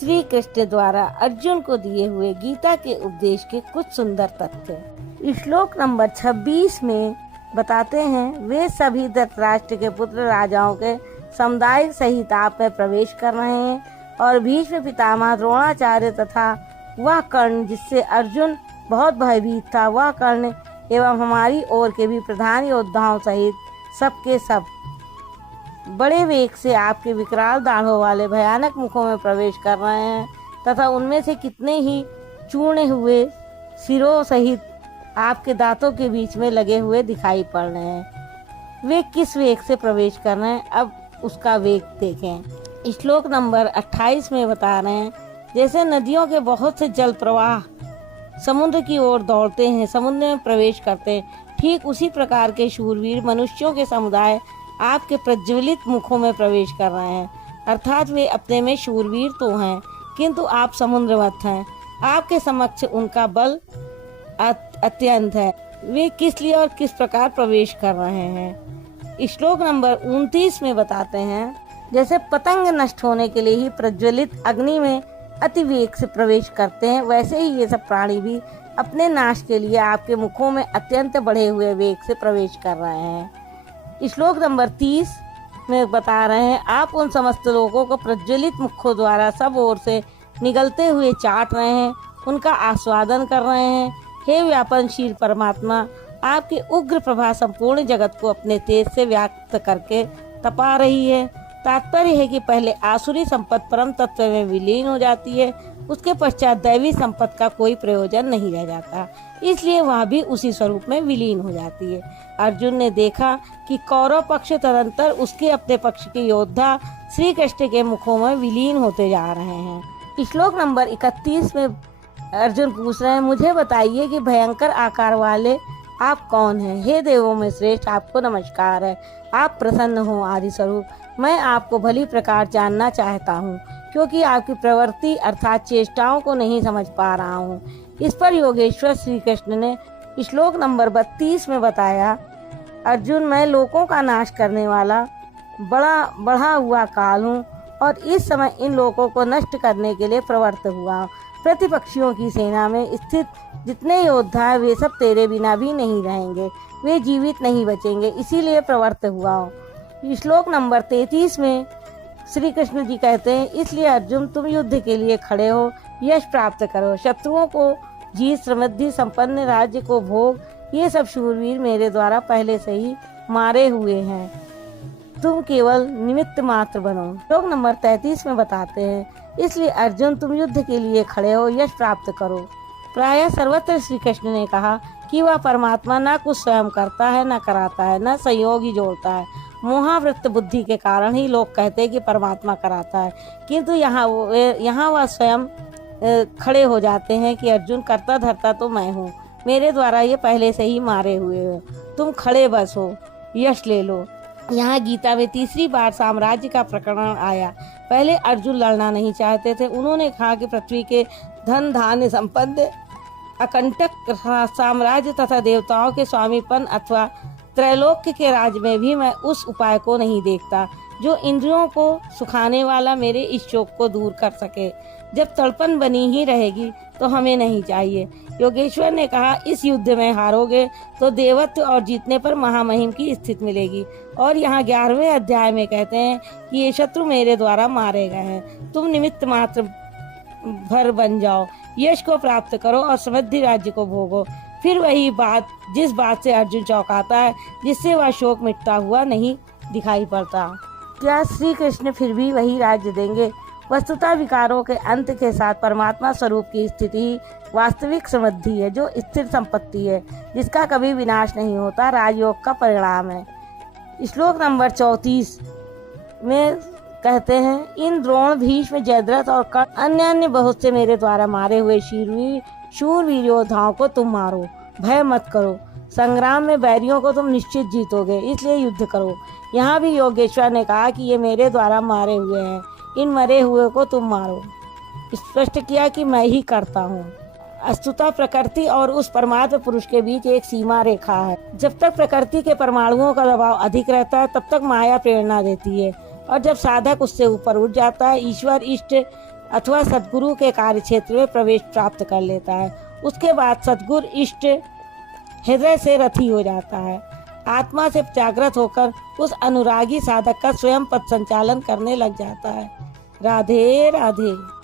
श्री कृष्ण द्वारा अर्जुन को दिए हुए गीता के उपदेश के कुछ सुंदर तथ्य। श्लोक नंबर 26 में बताते हैं, वे सभी धृतराष्ट्र के पुत्र राजाओं के सामुदायिक सहिताप में प्रवेश कर रहे हैं और भीष्म पितामह द्रोणाचार्य तथा वह कर्ण जिससे अर्जुन बहुत भयभीत था, वह कर्ण एवं हमारी ओर के भी प्रधान योद्धाओं सहित सबके सब बड़े वेग से आपके विकराल दाढ़ों वाले भयानक मुखों में प्रवेश कर रहे हैं तथा उनमें से कितने ही चूर्णे हुए सिरों सहित आपके दांतों के बीच में लगे हुए दिखाई पड़ रहे हैं। वे किस वेग से प्रवेश कर रहे हैं, अब उसका वेग देखें। श्लोक नंबर 28 में बता रहे हैं, जैसे नदियों के बहुत से जल प्रवाह समुद्र की ओर दौड़ते हैं, समुद्र में प्रवेश करते हैं, ठीक उसी प्रकार के शूरवीर मनुष्यों के समुदाय आपके प्रज्वलित मुखों में प्रवेश कर रहे हैं। अर्थात वे अपने में शूरवीर तो हैं, किंतु आप समुद्रवत हैं। आपके समक्ष उनका बल अत्यंत है। वे किस लिए और किस प्रकार प्रवेश कर रहे हैं। श्लोक नंबर 29 में बताते हैं, जैसे पतंग नष्ट होने के लिए ही प्रज्वलित अग्नि में अति वेग से प्रवेश करते हैं, वैसे ही ये सब प्राणी भी अपने नाश के लिए आपके मुखों में अत्यंत बढ़े हुए वेग से प्रवेश कर रहे हैं। श्लोक नंबर 30 में बता रहे हैं, आप उन समस्त लोगों को प्रज्वलित मुखों द्वारा सब ओर से निगलते हुए चाट रहे हैं, उनका आस्वादन कर रहे हैं। हे व्यापनशील परमात्मा, आपकी उग्र प्रभा संपूर्ण जगत को अपने तेज से व्याप्त करके तपा रही है। तात्पर्य है कि पहले आसुरी संपत्ति परम तत्व में विलीन हो जाती है, उसके पश्चात दैवी संपत्ति का कोई प्रयोजन नहीं रह जाता, इसलिए वह भी उसी स्वरूप में विलीन हो जाती है। अर्जुन ने देखा कि कौरव पक्ष तदंतर उसके अपने पक्ष के योद्धा श्री कृष्ण के मुखों में विलीन होते जा रहे हैं। श्लोक नंबर 31 में अर्जुन पूछ रहे हैं, मुझे बताइए कि भयंकर आकार वाले आप कौन हैं। हे देवों में श्रेष्ठ, आपको नमस्कार है। आप प्रसन्न हो आदि स्वरूप, मैं आपको भली प्रकार जानना चाहता हूँ, क्योंकि आपकी प्रवृत्ति अर्थात चेष्टाओं को नहीं समझ पा रहा हूँ। इस पर योगेश्वर श्री कृष्ण ने श्लोक नंबर 32 में बताया, अर्जुन, मैं लोकों का नाश करने वाला बढ़ा हुआ काल हूँ और इस समय इन लोकों को नष्ट करने के लिए प्रवृत्त हुआ। प्रतिपक्षियों की सेना में स्थित जितने योद्धा हैं, वे सब तेरे बिना भी नहीं रहेंगे, वे जीवित नहीं बचेंगे, इसीलिए प्रवृत्त हुआ हूँ। श्लोक नंबर 33 में श्री कृष्ण जी कहते हैं, इसलिए अर्जुन, तुम युद्ध के लिए खड़े हो, यश प्राप्त करो, शत्रुओं को जीत, समृद्धि संपन्न राज्य को भोग, ये सब शूरवीर मेरे द्वारा पहले से ही मारे हुए हैं, तुम केवल निमित्त मात्र बनो। श्लोक नंबर 33 में बताते हैं, इसलिए अर्जुन, तुम युद्ध के लिए खड़े हो, यश प्राप्त करो। प्रायः सर्वत्र श्री कृष्ण ने कहा कि वह परमात्मा न कुछ स्वयं करता है, न कराता है, न संयोग ही जोड़ता है। मोहावृत्त बुद्धि के कारण ही लोग कहते हैं कि परमात्मा कराता है, किंतु यहाँ वह स्वयं खड़े हो जाते हैं कि अर्जुन, करता धरता तो मैं हूँ, मेरे द्वारा ये पहले से ही मारे हुए हो, तुम खड़े बस हो, यश ले लो। यहाँ गीता में तीसरी बार साम्राज्य का प्रकरण आया। पहले अर्जुन लड़ना नहीं चाहते थे, उन्होंने कहा कि पृथ्वी के धन धान्य संपन्न अकंटक साम्राज्य तथा देवताओं के स्वामीपन अथवा त्रैलोक्य के राज में भी मैं उस उपाय को नहीं देखता जो इंद्रियों को सुखाने वाला मेरे इस शोक को दूर कर सके। जब तड़पन बनी ही रहेगी तो हमें नहीं चाहिए। योगेश्वर ने कहा, इस युद्ध में हारोगे तो देवत्व और जीतने पर महामहिम की स्थिति मिलेगी। और यहाँ 11वें अध्याय में कहते हैं कि ये शत्रु मेरे द्वारा मारे गए हैं, तुम निमित्त मात्र भर बन जाओ, यश को प्राप्त करो और समृद्धि राज्य को भोगो। फिर वही बात जिस बात से अर्जुन चौंकाता है, जिससे वह शोक मिटता हुआ नहीं दिखाई पड़ता। क्या श्री कृष्ण फिर भी वही राज्य देंगे? वस्तुतः विकारों के अंत के साथ परमात्मा स्वरूप की स्थिति ही वास्तविक समृद्धि है, जो स्थिर संपत्ति है, जिसका कभी विनाश नहीं होता, राजयोग का परिणाम है। श्लोक नंबर 34 में कहते हैं, इन द्रोण, भीष्म, जयद्रथ और कर्ण अन्य बहुत से मेरे द्वारा मारे हुए शूरवीर योद्धाओं को तुम मारो, भय मत करो, संग्राम में बैरियों को तुम निश्चित जीतोगे, इसलिए युद्ध करो। यहाँ भी योगेश्वर ने कहा कि ये मेरे द्वारा मारे हुए हैं, इन मरे हुए को तुम मारो। स्पष्ट किया कि मैं ही करता हूँ। वस्तुतः प्रकृति और उस परमात्मा पुरुष के बीच एक सीमा रेखा है। जब तक प्रकृति के परमाणुओं का दबाव अधिक रहता है, तब तक माया प्रेरणा देती है, और जब साधक उससे ऊपर उठ जाता है, ईश्वर इष्ट अथवा सद्गुरु के कार्य क्षेत्र में प्रवेश प्राप्त कर लेता है। उसके बाद सद्गुरु इष्ट हृदय से रथी हो जाता है। आत्मा से जागृत होकर उस अनुरागी साधक का स्वयं पथ संचालन करने लग जाता है। राधे राधे।